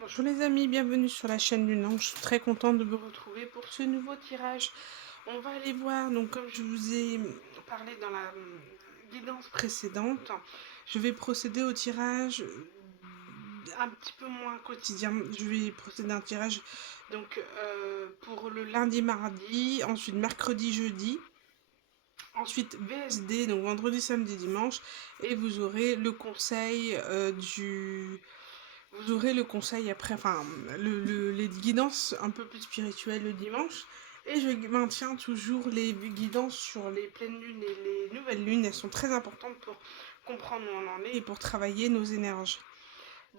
Bonjour les amis, bienvenue sur la chaîne Lune. Je suis très contente de vous retrouver pour ce nouveau tirage. On va aller voir, donc comme je vous ai parlé dans la guidance précédente, je vais procéder au tirage un petit peu moins quotidien. Je vais procéder à un tirage donc pour le lundi, mardi, ensuite mercredi, jeudi. Ensuite VSD, donc vendredi, samedi, dimanche. Et vous aurez le conseil Vous aurez le conseil après, enfin, les guidances un peu plus spirituelles le dimanche. Et je maintiens toujours les guidances sur les pleines lunes et les nouvelles lunes. Elles sont très importantes pour comprendre où on en est et pour travailler nos énergies.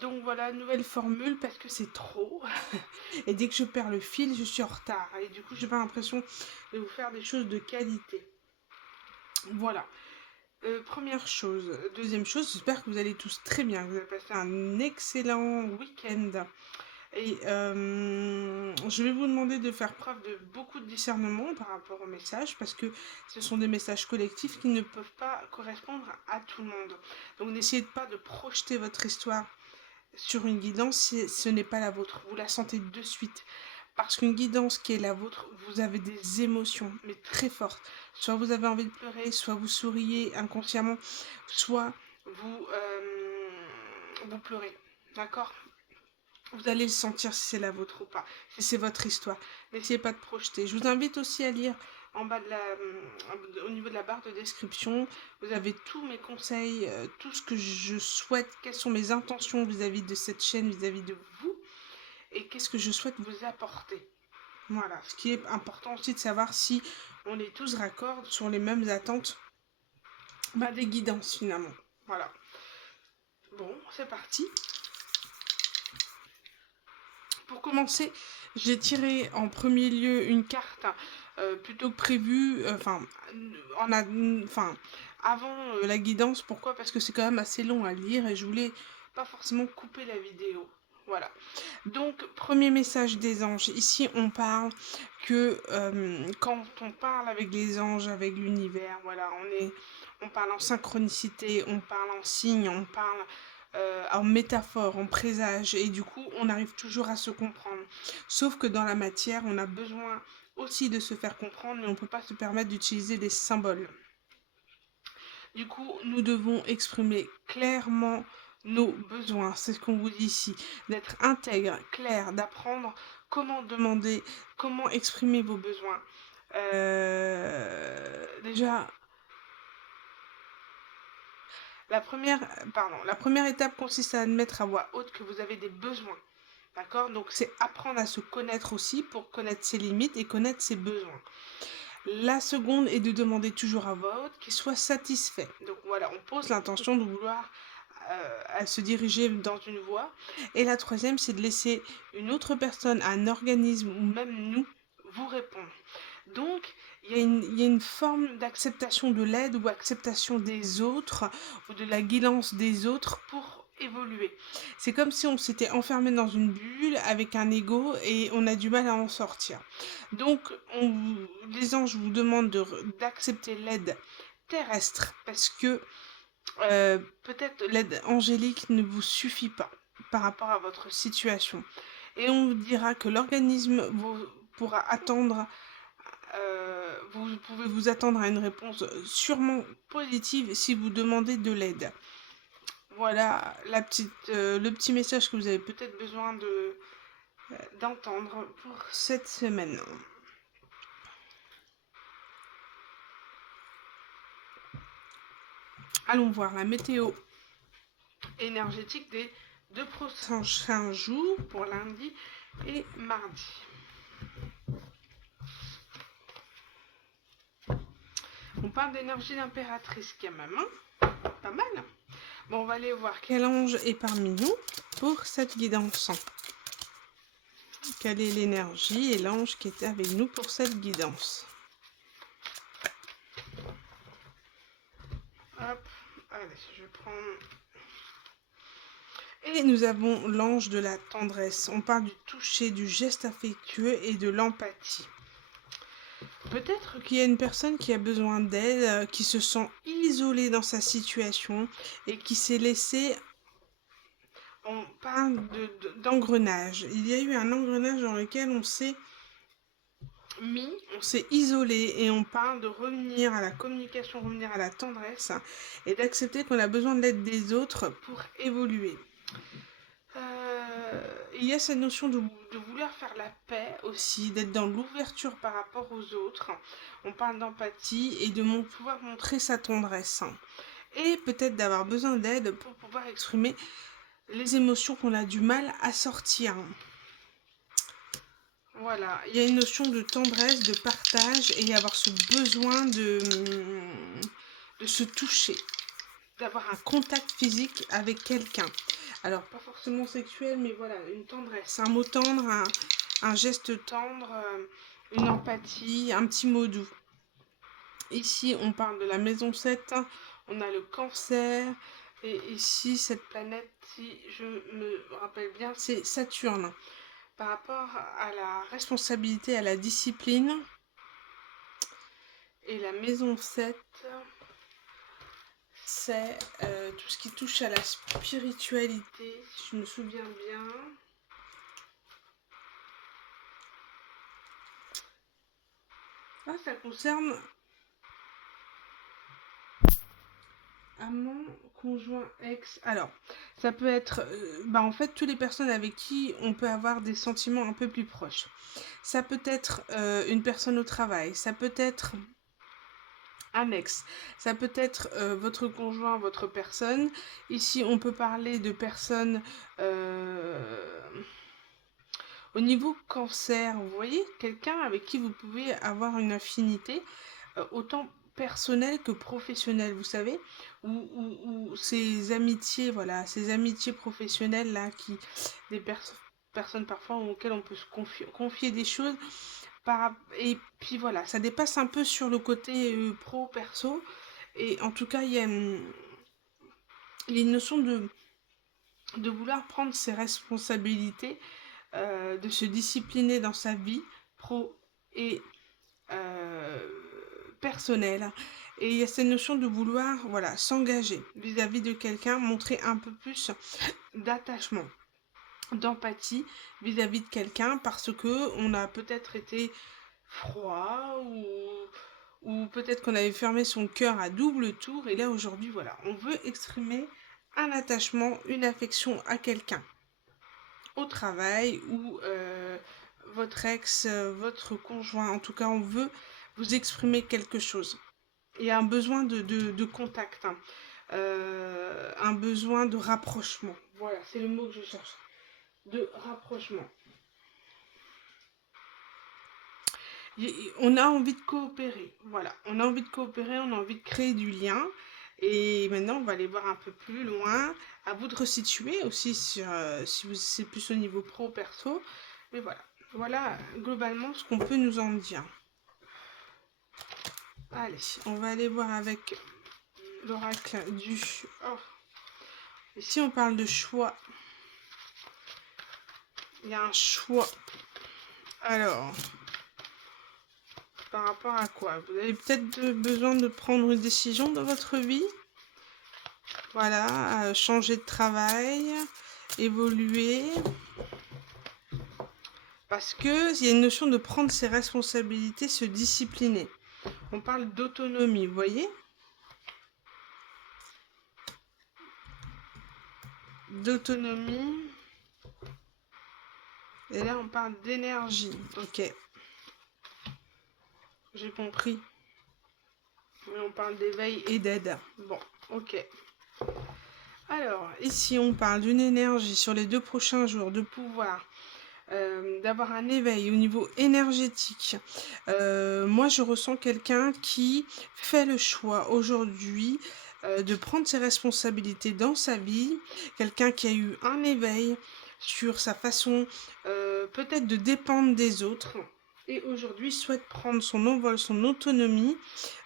Donc voilà, nouvelle formule parce que c'est trop. Et dès que je perds le fil, je suis en retard. Et du coup, j'ai pas l'impression de vous faire des choses de qualité. Voilà. Première chose. Deuxième chose, j'espère que vous allez tous très bien, que vous avez passé un excellent week-end. Et je vais vous demander de faire preuve de beaucoup de discernement par rapport aux messages, parce que ce sont des messages collectifs qui ne peuvent pas correspondre à tout le monde. Donc n'essayez pas de projeter votre histoire sur une guidance si ce n'est pas la vôtre. Vous la sentez de suite. Parce qu'une guidance qui est la vôtre, vous avez des émotions, mais très fortes. Soit vous avez envie de pleurer, soit vous souriez inconsciemment, soit vous pleurez. D'accord? Vous allez le sentir si c'est la vôtre ou pas, si c'est votre histoire. N'essayez pas de projeter. Je vous invite aussi à lire en bas au niveau de la barre de description. Vous avez tous mes conseils, tout ce que je souhaite, quelles sont mes intentions vis-à-vis de cette chaîne, vis-à-vis de vous, et qu'est-ce que je souhaite vous apporter. Voilà, ce qui est important aussi de savoir si on est tous raccord sur les mêmes attentes des guidances finalement. Voilà. Bon, c'est parti. Pour commencer, j'ai tiré en premier lieu une carte plutôt que prévu, avant la guidance. Pourquoi? Parce que c'est quand même assez long à lire et je voulais pas forcément couper la vidéo. Voilà. Donc, premier message des anges. Ici, on parle que quand on parle avec les anges, avec l'univers, voilà, on parle en synchronicité, on parle en signe, on parle en métaphore, en présage, et du coup, on arrive toujours à se comprendre. Sauf que dans la matière, on a besoin aussi de se faire comprendre, mais on ne peut pas se permettre d'utiliser des symboles. Du coup, nous devons exprimer clairement nos besoins. C'est ce qu'on vous dit ici. D'être intègre, clair, d'apprendre comment demander, comment exprimer vos besoins. Déjà, la première étape consiste à admettre à voix haute que vous avez des besoins. D'accord? Donc c'est apprendre à se connaître aussi pour connaître ses limites et connaître ses besoins. La seconde est de demander toujours à voix haute qu'il soit satisfait. Donc voilà, on pose l'intention de vouloir à se diriger dans une voie. Et la troisième, c'est de laisser une autre personne, un organisme ou même nous, vous répondre. Donc, il y a une forme d'acceptation de l'aide ou acceptation des autres ou de la guidance des autres pour évoluer. C'est comme si on s'était enfermé dans une bulle avec un ego et on a du mal à en sortir. Donc, les anges vous demandent d'accepter l'aide terrestre parce que peut-être l'aide angélique ne vous suffit pas par rapport à votre situation. Et on vous dira que l'organisme pourra attendre, vous pouvez vous attendre à une réponse sûrement positive si vous demandez de l'aide. Voilà le petit message que vous avez peut-être besoin d'entendre pour cette semaine. Allons voir la météo énergétique des 2 prochains jours pour lundi et mardi. On parle d'énergie d'impératrice quand même, hein? Pas mal. Bon, on va aller voir quel ange est parmi nous pour cette guidance. Quelle est l'énergie et l'ange qui est avec nous pour cette guidance? Hop, allez, je vais prendre... Et nous avons l'ange de la tendresse. On parle du toucher, du geste affectueux et de l'empathie. Peut-être qu'il y a une personne qui a besoin d'aide, qui se sent isolée dans sa situation et qui s'est laissée... On parle d'engrenage. Il y a eu un engrenage dans lequel on s'est isolé et on parle de revenir à la communication, revenir à la tendresse et d'accepter qu'on a besoin de l'aide des autres pour évoluer. Il y a cette notion de vouloir faire la paix aussi, d'être dans l'ouverture par rapport aux autres. On parle d'empathie et de pouvoir montrer sa tendresse. Et peut-être d'avoir besoin d'aide pour pouvoir exprimer les émotions qu'on a du mal à sortir. Voilà, il y a une notion de tendresse, de partage et avoir ce besoin de se toucher, d'avoir un contact physique avec quelqu'un. Alors, pas forcément sexuel, mais voilà, une tendresse, un mot tendre, un geste tendre, une empathie, un petit mot doux. Ici, on parle de la maison 7, on a le cancer, et ici, cette planète, si je me rappelle bien, c'est Saturne. Par rapport à la responsabilité, à la discipline, et la maison 7, c'est tout ce qui touche à la spiritualité, si je me souviens bien. Ah, ça concerne amant, conjoint, ex. Alors, ça peut être, en fait, toutes les personnes avec qui on peut avoir des sentiments un peu plus proches. Ça peut être une personne au travail, ça peut être un ex, ça peut être votre conjoint, votre personne. Ici, on peut parler de personnes au niveau cancer. Vous voyez, quelqu'un avec qui vous pouvez avoir une affinité, autant personnelle que professionnelle, vous savez, ou ces amitiés, voilà, ces amitiés professionnelles là, des personnes parfois auxquelles on peut se confier des choses. Et puis voilà, ça dépasse un peu sur le côté pro-perso. Et en tout cas, il y a une notion de vouloir prendre ses responsabilités, de se discipliner dans sa vie pro et personnelle. Et il y a cette notion de vouloir, voilà, s'engager vis-à-vis de quelqu'un, montrer un peu plus d'attachement, d'empathie vis-à-vis de quelqu'un, parce que on a peut-être été froid, ou peut-être qu'on avait fermé son cœur à double tour, et là aujourd'hui, voilà, on veut exprimer un attachement, une affection à quelqu'un, au travail, ou votre ex, votre conjoint, en tout cas on veut vous exprimer quelque chose. Il y a un besoin de contact, hein. Un besoin de rapprochement, voilà, c'est le mot que je cherche, de rapprochement. On a envie de coopérer, voilà, on a envie de coopérer, on a envie de créer du lien, et maintenant on va aller voir un peu plus loin, à vous de resituer aussi sur, si c'est plus au niveau pro-perso, mais voilà globalement ce qu'on peut nous en dire. Allez, on va aller voir avec l'oracle du... Oh. Ici on parle de choix, il y a un choix, alors... Par rapport à quoi? Vous avez peut-être besoin de prendre une décision dans votre vie. Voilà, changer de travail, évoluer. Parce qu'il y a une notion de prendre ses responsabilités, se discipliner. On parle d'autonomie, vous voyez? D'autonomie. Et là, on parle d'énergie. Ok. J'ai compris. Mais on parle d'éveil et d'aide. Bon, ok. Alors, ici, on parle d'une énergie sur les 2 prochains jours, de pouvoir, d'avoir un éveil au niveau énergétique. Moi, je ressens quelqu'un qui fait le choix aujourd'hui de prendre ses responsabilités dans sa vie, quelqu'un qui a eu un éveil sur sa façon peut-être de dépendre des autres, et aujourd'hui souhaite prendre son envol, son autonomie,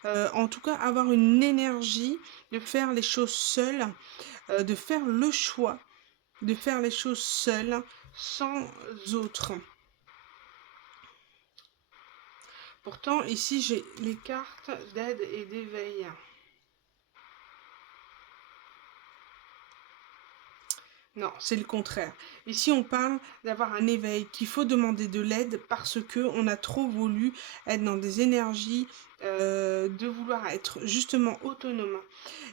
en tout cas avoir une énergie de faire les choses seul, de faire le choix de faire les choses seul, sans autres. Pourtant, ici, j'ai les cartes d'aide et d'éveil. Non, c'est le contraire. Ici, on parle d'avoir un éveil, qu'il faut demander de l'aide parce que on a trop voulu être dans des énergies de vouloir être justement autonome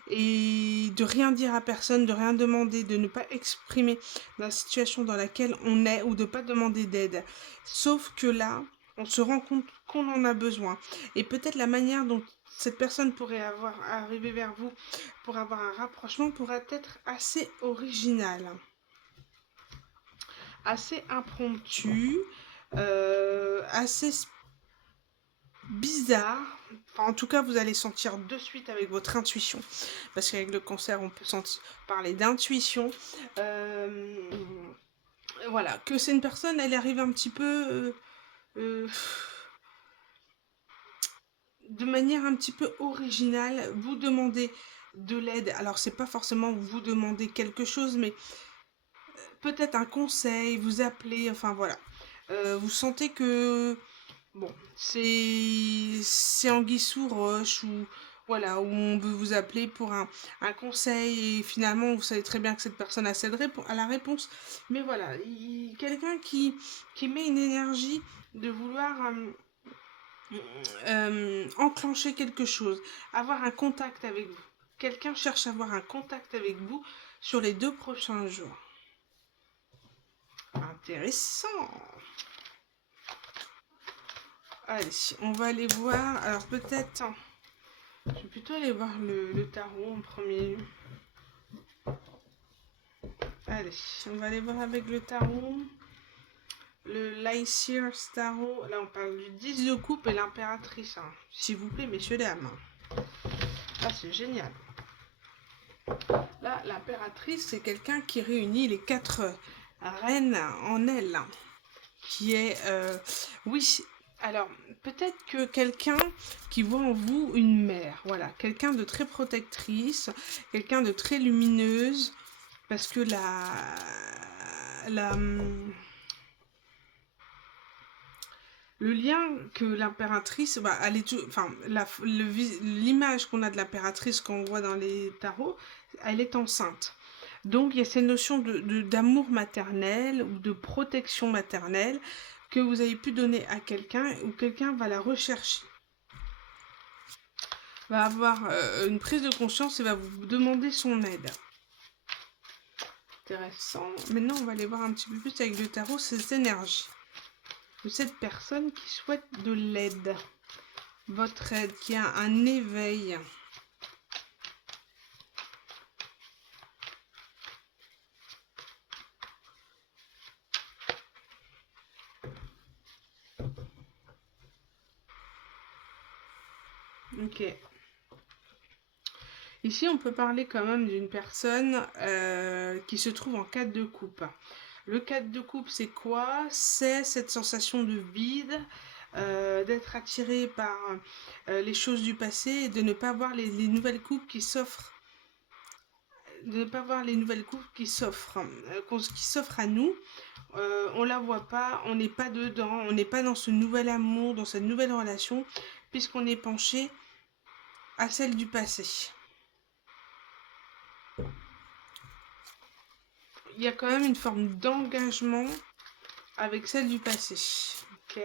et de rien dire à personne, de rien demander, de ne pas exprimer la situation dans laquelle on est ou de pas demander d'aide. Sauf que là, on se rend compte qu'on en a besoin. Et peut-être la manière dont cette personne pourrait avoir arrivé vers vous pour avoir un rapprochement pourrait être assez original, assez impromptu, assez bizarre. Enfin, en tout cas, vous allez sentir de suite avec votre intuition. Parce qu'avec le cancer, on peut parler d'intuition. Voilà, que c'est une personne, elle arrive un petit peu euh, de manière un petit peu originale. Vous demandez de l'aide. Alors, c'est pas forcément vous demander quelque chose, mais peut-être un conseil, vous appeler, enfin voilà. Vous sentez que bon, c'est anguille sous roche ou voilà, où on veut vous appeler pour un conseil et finalement vous savez très bien que cette personne a cédé à la réponse. Mais voilà, quelqu'un qui met une énergie de vouloir enclencher quelque chose, avoir un contact avec vous. Quelqu'un cherche à avoir un contact avec vous sur les 2 prochains jours. Intéressant. Allez, on va aller voir. Alors peut-être, je vais plutôt aller voir le tarot en premier. Allez, on va aller voir avec le tarot. Le Lycir Tarot. Là, on parle du 10 de coupe et l'impératrice. Hein. S'il vous plaît, messieurs, dames. Ah, c'est génial. Là, l'impératrice, c'est quelqu'un qui réunit les 4 reines en elle. Qui est... oui, alors, peut-être que quelqu'un qui voit en vous une mère. Voilà, quelqu'un de très protectrice, quelqu'un de très lumineuse. Parce que la, le lien que l'impératrice, bah, elle est enfin, l'image qu'on a de l'impératrice qu'on voit dans les tarots, elle est enceinte. Donc il y a cette notion d'amour maternel ou de protection maternelle que vous avez pu donner à quelqu'un ou quelqu'un va la rechercher. Va avoir une prise de conscience et va vous demander son aide. Intéressant. Maintenant, on va aller voir un petit peu plus avec le tarot ces énergies de cette personne qui souhaite de l'aide. Votre aide, qui a un éveil. Ok. Ici, on peut parler quand même d'une personne qui se trouve en 4 de coupe. Le 4 de coupe, c'est quoi? C'est cette sensation de vide, d'être attiré par les choses du passé et de ne pas voir les nouvelles coupes qui s'offrent. De ne pas voir les nouvelles coupes qui s'offrent à nous. On la voit pas, on n'est pas dedans, on n'est pas dans ce nouvel amour, dans cette nouvelle relation, puisqu'on est penché à celle du passé. Il y a quand même une forme d'engagement avec celle du passé. Ok.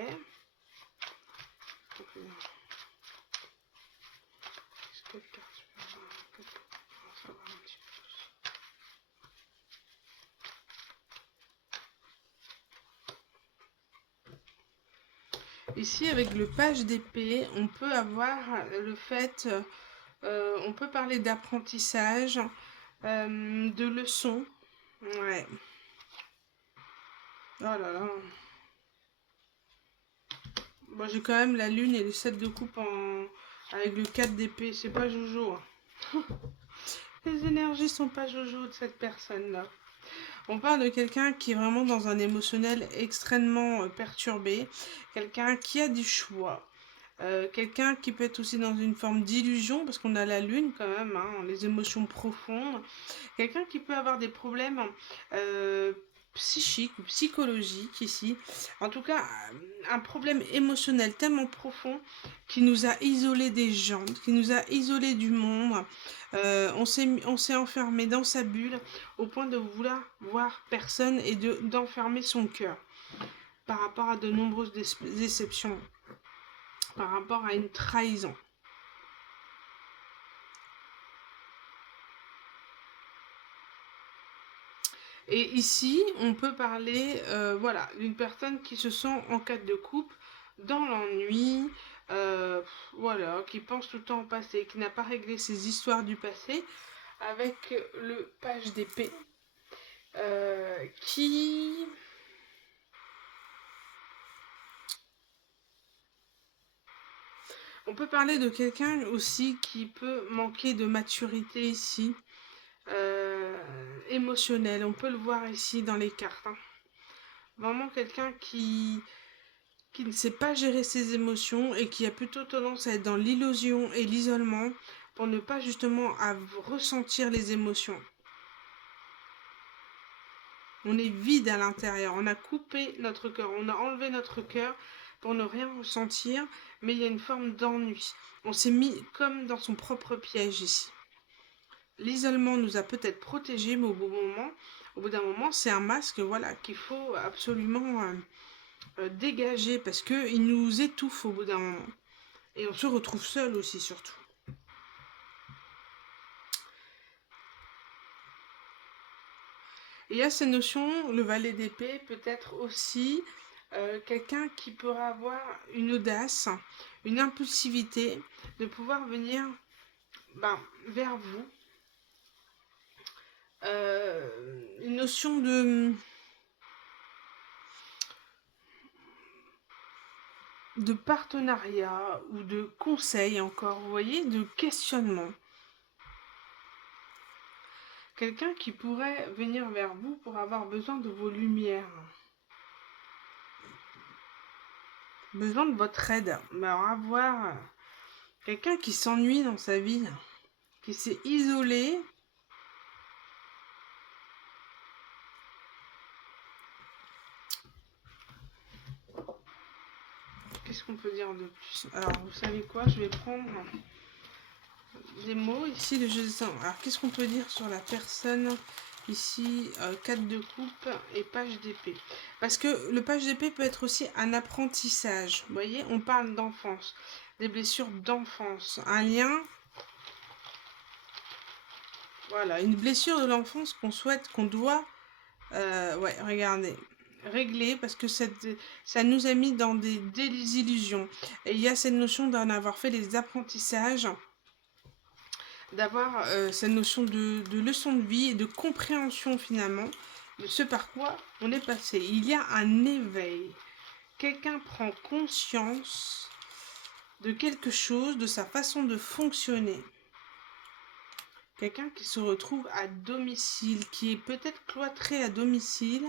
Ici, avec le page d'épée, on peut avoir le fait, on peut parler d'apprentissage, de leçons. Ouais. Oh là là. Bon, j'ai quand même la lune et le 7 de coupe avec le 4 d'épée. C'est pas Jojo. Hein. Les énergies sont pas Jojo de cette personne-là. On parle de quelqu'un qui est vraiment dans un émotionnel extrêmement perturbé. Quelqu'un qui a du choix. Quelqu'un qui peut être aussi dans une forme d'illusion, parce qu'on a la lune quand même, hein, les émotions profondes. Quelqu'un qui peut avoir des problèmes psychique ou psychologique ici. En tout cas, un problème émotionnel tellement profond qui nous a isolés des gens, qui nous a isolés du monde. On s'est enfermé dans sa bulle au point de vouloir voir personne et d'enfermer son cœur par rapport à de nombreuses déceptions, par rapport à une trahison. Et ici, on peut parler voilà, d'une personne qui se sent en quête de couple, dans l'ennui, voilà, qui pense tout le temps au passé, qui n'a pas réglé ses histoires du passé, avec le page d'épée, qui... On peut parler de quelqu'un aussi qui peut manquer de maturité ici, émotionnelle. On peut le voir ici dans les cartes. Hein. Vraiment quelqu'un qui ne sait pas gérer ses émotions et qui a plutôt tendance à être dans l'illusion et l'isolement pour ne pas justement ressentir les émotions. On est vide à l'intérieur, on a coupé notre cœur, on a enlevé notre cœur pour ne rien ressentir, mais il y a une forme d'ennui. On s'est mis comme dans son propre piège ici. L'isolement nous a peut-être protégés, mais au bout d'un moment, c'est un masque, voilà, qu'il faut absolument dégager parce qu'il nous étouffe au bout d'un moment. Et on se retrouve seul aussi, surtout. Et il y a ces notions, le valet d'épée peut être aussi quelqu'un qui pourra avoir une audace, une impulsivité, de pouvoir venir vers vous. Une notion de partenariat ou de conseil encore, vous voyez, de questionnement. Quelqu'un qui pourrait venir vers vous pour avoir besoin de vos lumières. Besoin de votre aide. Mais alors avoir quelqu'un qui s'ennuie dans sa vie, qui s'est isolé. Qu'est-ce qu'on peut dire de plus? Alors, vous savez quoi? Je vais prendre des mots ici, le jeu de sang. Alors, qu'est-ce qu'on peut dire sur la personne ici, 4 de coupe et page d'épée? Parce que le page d'épée peut être aussi un apprentissage. Vous voyez, on parle d'enfance, des blessures d'enfance, un lien. Voilà, une blessure de l'enfance qu'on souhaite, qu'on doit, ouais, regardez, régler parce que ça nous a mis dans des désillusions. Et il y a cette notion d'en avoir fait les apprentissages, d'avoir cette notion de leçon de vie et de compréhension finalement de ce par quoi on est passé. Il y a un éveil. Quelqu'un prend conscience de quelque chose, de sa façon de fonctionner. Quelqu'un qui se retrouve à domicile, qui est peut-être cloîtré à domicile,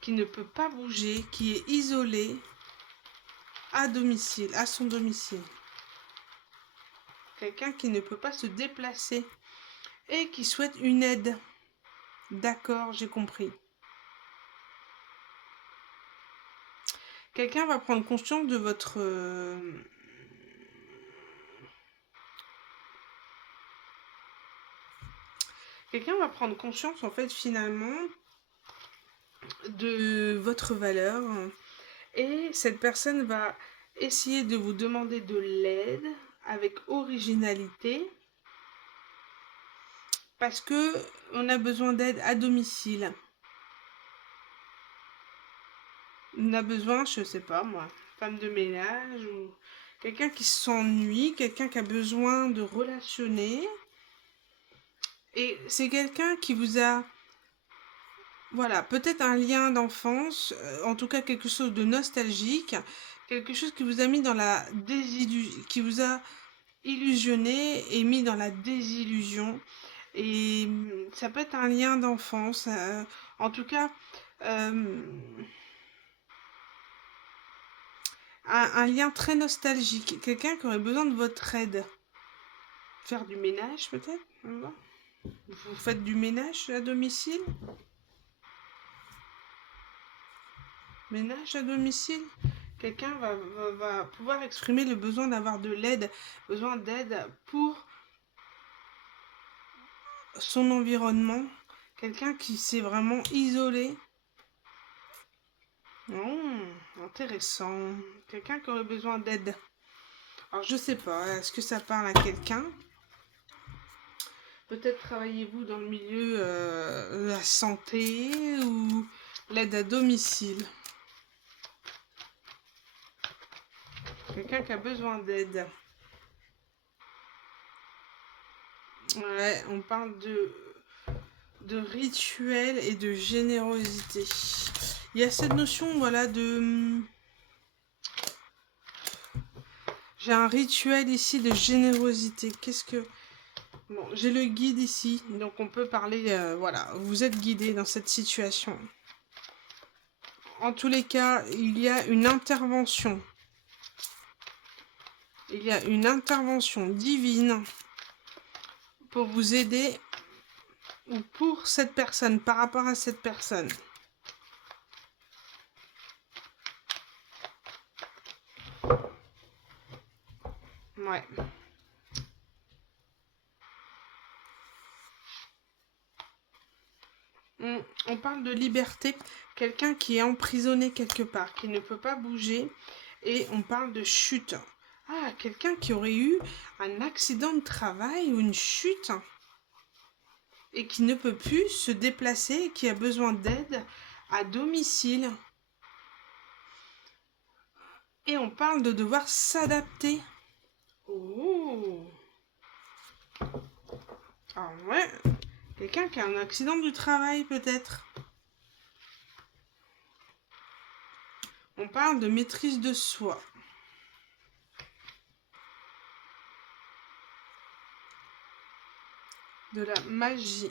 qui ne peut pas bouger, qui est isolé à domicile, à son domicile. Quelqu'un qui ne peut pas se déplacer et qui souhaite une aide. D'accord, j'ai compris. Quelqu'un va prendre conscience de votre... Quelqu'un va prendre conscience, en fait, finalement, de votre valeur. Et cette personne va essayer de vous demander de l'aide avec originalité. Parce que on a besoin d'aide à domicile. On a besoin, je sais pas moi, femme de ménage ou quelqu'un qui s'ennuie, quelqu'un qui a besoin de relationner. Et c'est quelqu'un qui vous a, voilà, peut-être un lien d'enfance, en tout cas quelque chose de nostalgique, quelque chose qui vous a mis dans la désillusion, qui vous a illusionné et mis dans la désillusion. Et ça peut être un lien d'enfance, en tout cas, un lien très nostalgique. Quelqu'un qui aurait besoin de votre aide. Faire du ménage peut-être, Vous faites du ménage à domicile? Ménage à domicile? Quelqu'un va pouvoir exprimer le besoin d'avoir de l'aide, besoin d'aide pour son environnement. Quelqu'un qui s'est vraiment isolé. Intéressant. Quelqu'un qui aurait besoin d'aide. Alors je sais pas, est-ce que ça parle à quelqu'un? Peut-être travaillez-vous dans le milieu de la santé ou l'aide à domicile. Quelqu'un qui a besoin d'aide. Ouais, on parle de rituel et de générosité. Il y a cette notion, voilà, de... J'ai un rituel ici de générosité. Qu'est-ce que... Bon, j'ai le guide ici, donc on peut parler... voilà, vous êtes guidé dans cette situation. En tous les cas, il y a une intervention. Il y a une intervention divine pour vous aider ou pour cette personne, par rapport à cette personne. Ouais. On parle de liberté. Quelqu'un qui est emprisonné quelque part, qui ne peut pas bouger. Et on parle de chute. Ah, quelqu'un qui aurait eu un accident de travail ou une chute et qui ne peut plus se déplacer, qui a besoin d'aide à domicile. Et on parle de devoir s'adapter. Oh. Ah ouais. Quelqu'un qui a un accident du travail peut-être. On parle de maîtrise de soi. De la magie.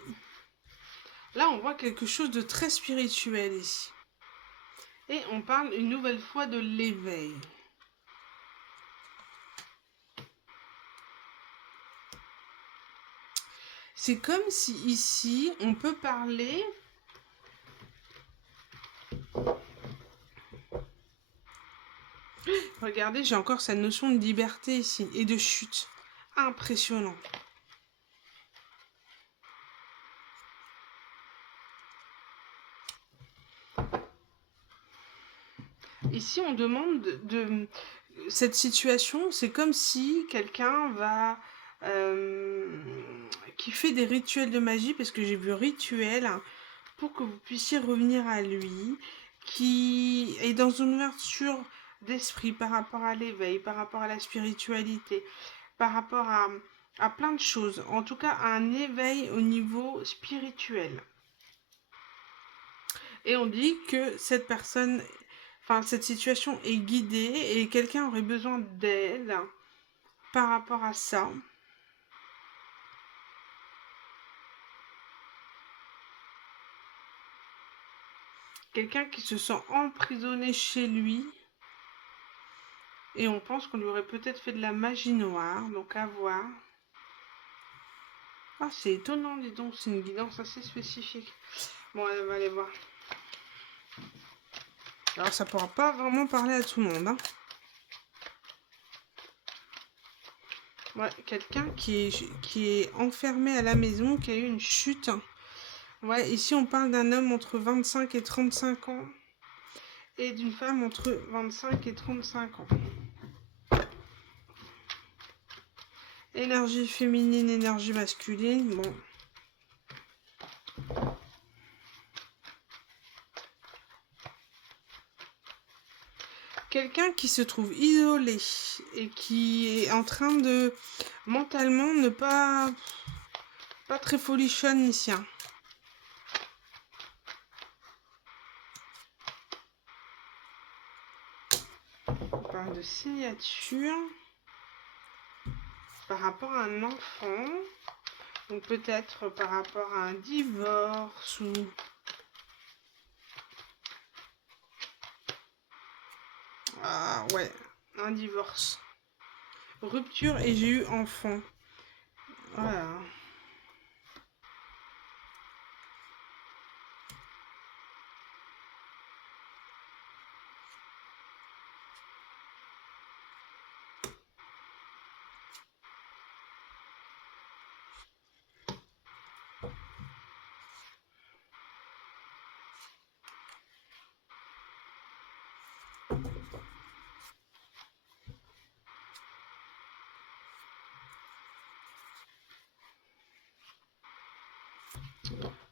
Là, on voit quelque chose de très spirituel ici. Et on parle une nouvelle fois de l'éveil. C'est comme si ici, on peut parler... Regardez, j'ai encore cette notion de liberté ici et de chute. Impressionnant. Ici, on demande de cette situation, c'est comme si quelqu'un va... qui fait des rituels de magie, parce que j'ai vu rituel, pour que vous puissiez revenir à lui, qui est dans une ouverture d'esprit par rapport à l'éveil, par rapport à la spiritualité, par rapport à plein de choses. En tout cas, à un éveil au niveau spirituel. Et on dit que cette personne, enfin cette situation est guidée et quelqu'un aurait besoin d'aide par rapport à ça. Quelqu'un qui se sent emprisonné chez lui. Et on pense qu'on lui aurait peut-être fait de la magie noire, donc à voir. Ah, c'est étonnant, dis donc, c'est une guidance assez spécifique. Bon, elle va aller voir. Alors, ça pourra pas vraiment parler à tout le monde, hein. Ouais, quelqu'un qui est enfermé à la maison, qui a eu une chute. Ouais, ici, on parle d'un homme entre 25 et 35 ans. Et d'une femme entre 25 et 35 ans. Énergie féminine, énergie masculine, bon. Quelqu'un qui se trouve isolé et qui est en train de mentalement ne pas très folichonne ici. Hein. On parle de signature par rapport à un enfant, donc peut-être par rapport à un divorce ou... Ah ouais, un divorce. Rupture et j'ai eu enfant. Voilà.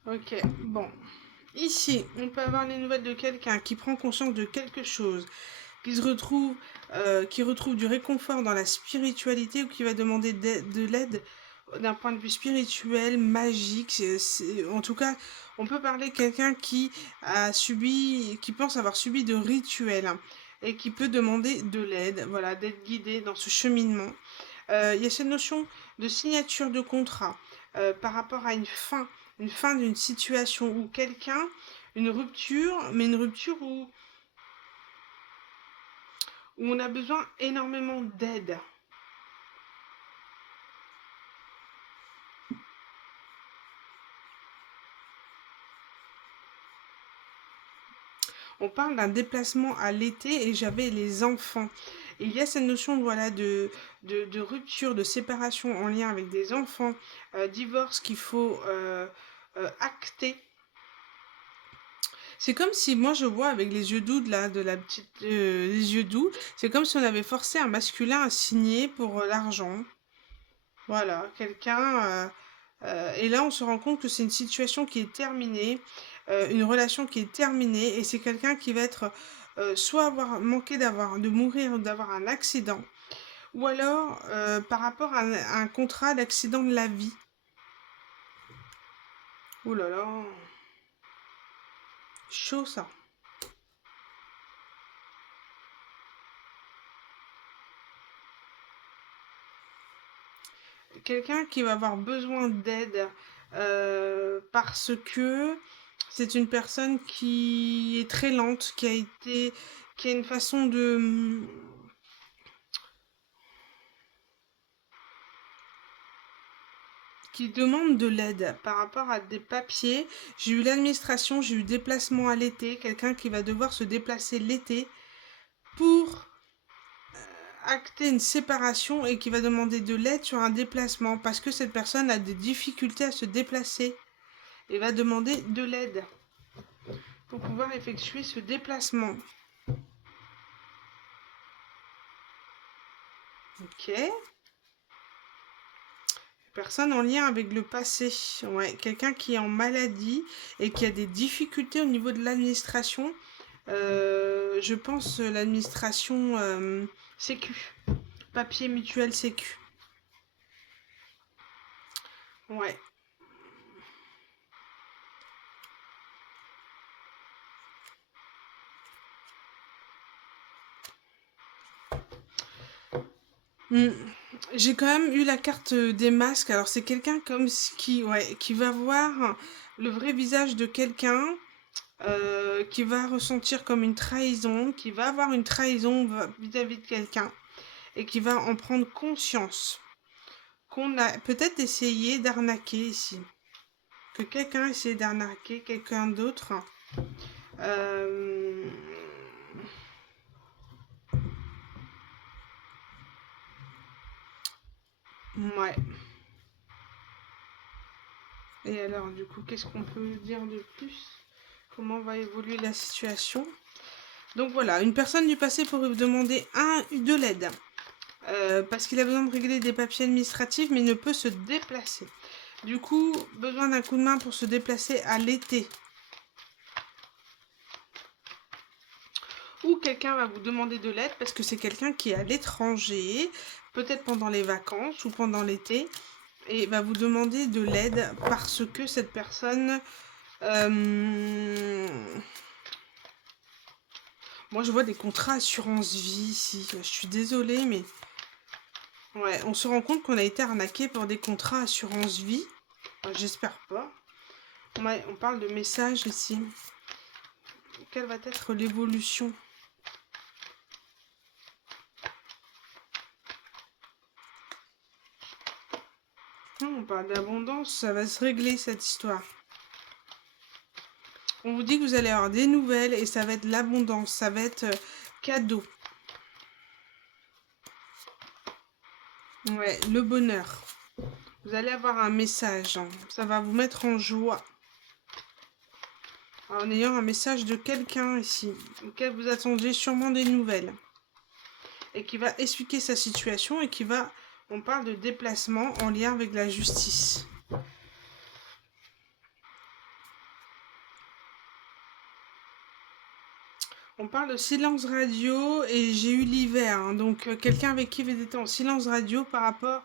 Ok, bon. Ici, on peut avoir les nouvelles de quelqu'un qui prend conscience de quelque chose, qui retrouve du réconfort dans la spiritualité ou qui va demander de l'aide d'un point de vue spirituel, magique. En tout cas, on peut parler de quelqu'un qui pense avoir subi de rituels hein, et qui peut demander de l'aide, voilà, d'être guidé dans ce cheminement. Il y a cette notion de signature de contrat par rapport à une fin d'une situation où quelqu'un, une rupture, mais une rupture où on a besoin énormément d'aide. On parle d'un déplacement à l'été et j'avais les enfants. Et il y a cette notion voilà, de rupture, de séparation en lien avec des enfants, divorce qu'il faut acter. C'est comme si, moi je vois avec les yeux doux de la petite, les yeux doux, c'est comme si on avait forcé un masculin à signer pour l'argent. Voilà, et là, on se rend compte que c'est une situation qui est terminée, une relation qui est terminée, et c'est quelqu'un qui va être soit avoir manqué de mourir ou d'avoir un accident, ou alors par rapport à un contrat d'accident de la vie. Ouh là là, chaud ça. Quelqu'un qui va avoir besoin d'aide parce que c'est une personne qui est très lente, qui a une façon qui demande de l'aide par rapport à des papiers. J'ai eu l'administration, j'ai eu déplacement à l'été, quelqu'un qui va devoir se déplacer l'été pour acter une séparation et qui va demander de l'aide sur un déplacement parce que cette personne a des difficultés à se déplacer et va demander de l'aide pour pouvoir effectuer ce déplacement. Ok. Personne en lien avec le passé. Ouais, quelqu'un qui est en maladie et qui a des difficultés au niveau de l'administration. Je pense l'administration Sécu. Papier mutuel Sécu. Ouais. Hmm. J'ai quand même eu la carte des masques. Alors c'est quelqu'un qui va voir le vrai visage de quelqu'un, qui va ressentir comme une trahison, qui va avoir une trahison vis-à-vis de quelqu'un et qui va en prendre conscience qu'on a peut-être essayé d'arnaquer ici. Que quelqu'un a essayé d'arnaquer quelqu'un d'autre. Euh, Ouais. Et alors, du coup, qu'est-ce qu'on peut dire de plus? Comment va évoluer la situation? Donc voilà, une personne du passé pourrait vous demander de l'aide. Parce qu'il a besoin de régler des papiers administratifs, mais il ne peut se déplacer. Du coup, besoin d'un coup de main pour se déplacer à l'été. Ou quelqu'un va vous demander de l'aide parce que c'est quelqu'un qui est à l'étranger, peut-être pendant les vacances ou pendant l'été, et va vous demander de l'aide parce que cette personne... Moi, je vois des contrats assurance vie ici. Je suis désolée, mais... Ouais, on se rend compte qu'on a été arnaqué pour des contrats assurance vie. Enfin, j'espère pas. Ouais, on parle de messages ici. Quelle va être l'évolution? On parle d'abondance, ça va se régler cette histoire. On vous dit que vous allez avoir des nouvelles et ça va être l'abondance, ça va être cadeau. Ouais, le bonheur. Vous allez avoir un message, hein. Ça va vous mettre en joie. En ayant un message de quelqu'un ici, auquel vous attendez sûrement des nouvelles. Et qui va expliquer sa situation et on parle de déplacement en lien avec la justice. On parle de silence radio et j'ai eu l'hiver, hein, donc quelqu'un avec qui vous étiez en silence radio par rapport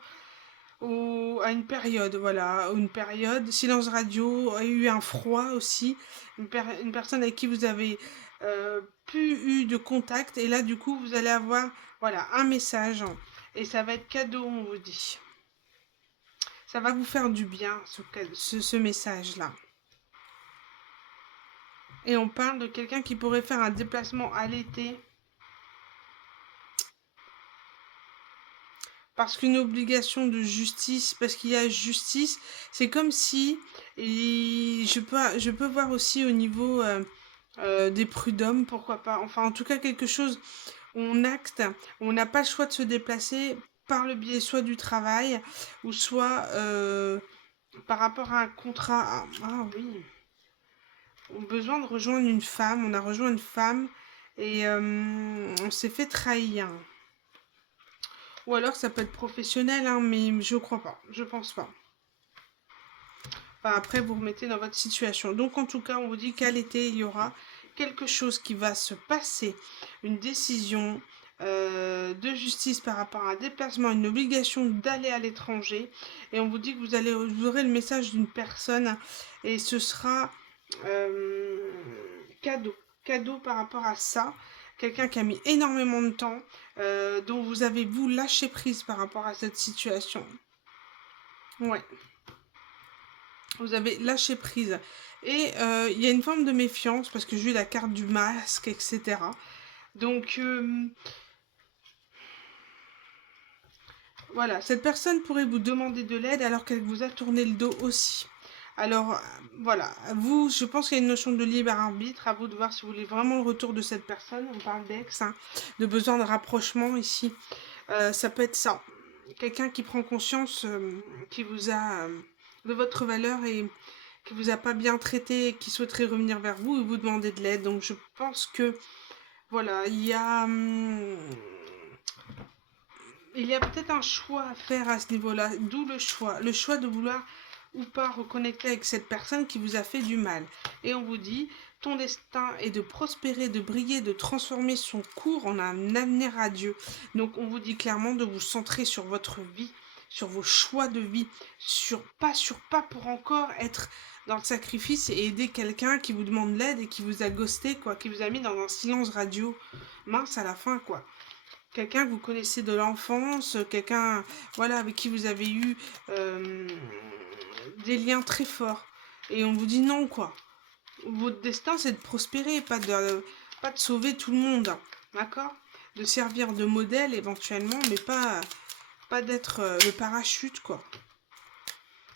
à une période, voilà, une période, silence radio, a eu un froid aussi, une personne avec qui vous avez plus eu de contact, et là du coup vous allez avoir, voilà, un message, hein, et ça va être cadeau, on vous dit. Ça va vous faire du bien, ce message-là. Et on parle de quelqu'un qui pourrait faire un déplacement à l'été. Parce qu'une obligation de justice, parce qu'il y a justice, c'est comme si, et je peux voir aussi au niveau des prud'hommes, pourquoi pas, enfin en tout cas quelque chose où on acte, où on n'a pas le choix de se déplacer par le biais soit du travail, ou soit par rapport à un contrat. Ah oui, on a besoin de rejoindre une femme, on a rejoint une femme, et on s'est fait trahir. Ou alors ça peut être professionnel, hein, mais je crois pas, je pense pas. Enfin, après, vous remettez dans votre situation. Donc en tout cas, on vous dit qu'à l'été, il y aura quelque chose qui va se passer, une décision de justice par rapport à un déplacement, une obligation d'aller à l'étranger. Et on vous dit que vous aurez le message d'une personne, et ce sera cadeau. Cadeau par rapport à ça. Quelqu'un qui a mis énormément de temps, dont vous avez, vous, lâché prise par rapport à cette situation. Ouais. Vous avez lâché prise. Et il y a une forme de méfiance, parce que j'ai eu la carte du masque, etc. Donc, voilà, cette personne pourrait vous demander de l'aide alors qu'elle vous a tourné le dos aussi. Alors, voilà, vous, je pense qu'il y a une notion de libre arbitre, à vous de voir si vous voulez vraiment le retour de cette personne. On parle d'ex, hein, de besoin de rapprochement ici. Ça peut être ça. Quelqu'un qui prend conscience qui vous a de votre valeur et qui vous a pas bien traité et qui souhaiterait revenir vers vous et vous demander de l'aide. Donc je pense que voilà, il y a peut-être un choix à faire à ce niveau-là, d'où le choix de vouloir ou pas reconnecter avec cette personne qui vous a fait du mal. Et on vous dit, ton destin est de prospérer, de briller, de transformer son cours en un avenir radieux. Donc on vous dit clairement de vous centrer sur votre vie, sur vos choix de vie, sur pas pour encore être dans le sacrifice et aider quelqu'un qui vous demande l'aide et qui vous a ghosté, quoi, qui vous a mis dans un silence radio. Mince à la fin, quoi. Quelqu'un que vous connaissez de l'enfance, quelqu'un, voilà, avec qui vous avez eu des liens très forts. Et on vous dit non, quoi. Votre destin, c'est de prospérer, pas de sauver tout le monde. D'accord? De servir de modèle éventuellement, mais pas d'être le parachute, quoi.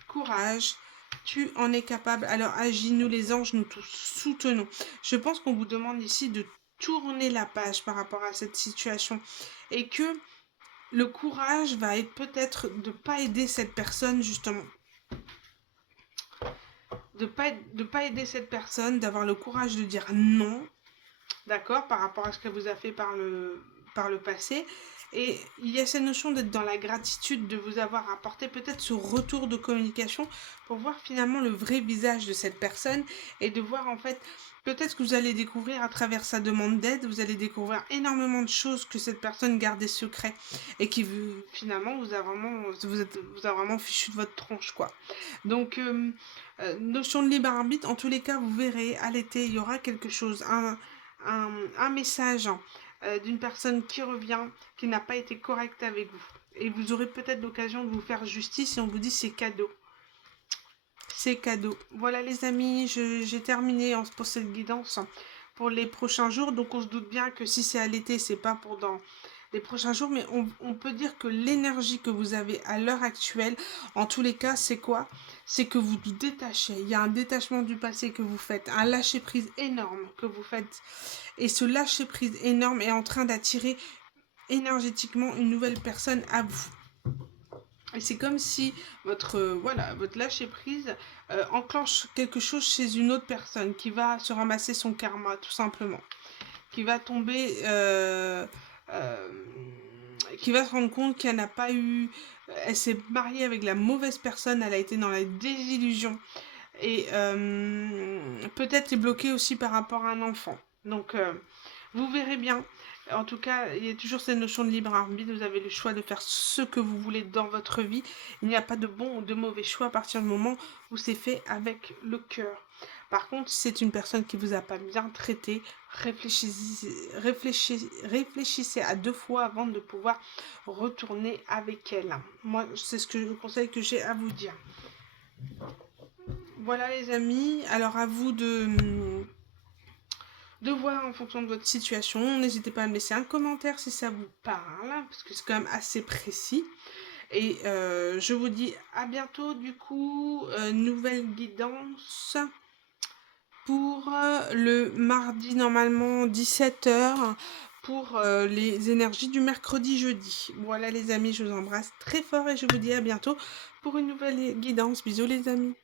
Courage, tu en es capable. Alors agis, nous les anges, nous tous soutenons. Je pense qu'on vous demande ici de tourner la page par rapport à cette situation. Et que le courage va être peut-être de ne pas aider cette personne, justement. De pas aider cette personne, d'avoir le courage de dire non, d'accord, par rapport à ce qu'elle vous a fait par le passé. Et il y a cette notion d'être dans la gratitude, de vous avoir apporté peut-être ce retour de communication pour voir finalement le vrai visage de cette personne et de voir en fait, peut-être que vous allez découvrir à travers sa demande d'aide, vous allez découvrir énormément de choses que cette personne gardait secret et qui finalement vous a vraiment fichu de votre tronche, quoi. Donc, notion de libre arbitre, en tous les cas, vous verrez, à l'été, il y aura quelque chose, un message d'une personne qui revient, qui n'a pas été correcte avec vous. Et vous aurez peut-être l'occasion de vous faire justice et on vous dit c'est cadeau. C'est cadeau. Voilà les amis, j'ai terminé pour cette guidance pour les prochains jours. Donc on se doute bien que si c'est à l'été, c'est pas pour dans les prochains jours, mais on peut dire que l'énergie que vous avez à l'heure actuelle, en tous les cas, c'est quoi? C'est que vous vous détachez. Il y a un détachement du passé que vous faites, un lâcher-prise énorme que vous faites. Et ce lâcher-prise énorme est en train d'attirer énergétiquement une nouvelle personne à vous. Et c'est comme si votre lâcher-prise enclenche quelque chose chez une autre personne qui va se ramasser son karma, tout simplement. Qui va tomber... qui va se rendre compte qu'elle n'a pas eu... Elle s'est mariée avec la mauvaise personne, elle a été dans la désillusion. Et peut-être est bloquée aussi par rapport à un enfant. Donc... Vous verrez bien. En tout cas, il y a toujours cette notion de libre arbitre. Vous avez le choix de faire ce que vous voulez dans votre vie. Il n'y a pas de bon ou de mauvais choix à partir du moment où c'est fait avec le cœur. Par contre, si c'est une personne qui vous a pas bien traité, réfléchissez à 2 fois avant de pouvoir retourner avec elle. Moi, c'est le conseil que j'ai à vous dire. Voilà les amis, alors à vous de voir en fonction de votre situation. N'hésitez pas à me laisser un commentaire si ça vous parle, parce que c'est quand même assez précis. Et je vous dis à bientôt du coup, nouvelle guidance pour le mardi normalement 17h pour les énergies du mercredi-jeudi. Voilà les amis, je vous embrasse très fort et je vous dis à bientôt pour une nouvelle guidance. Bisous les amis.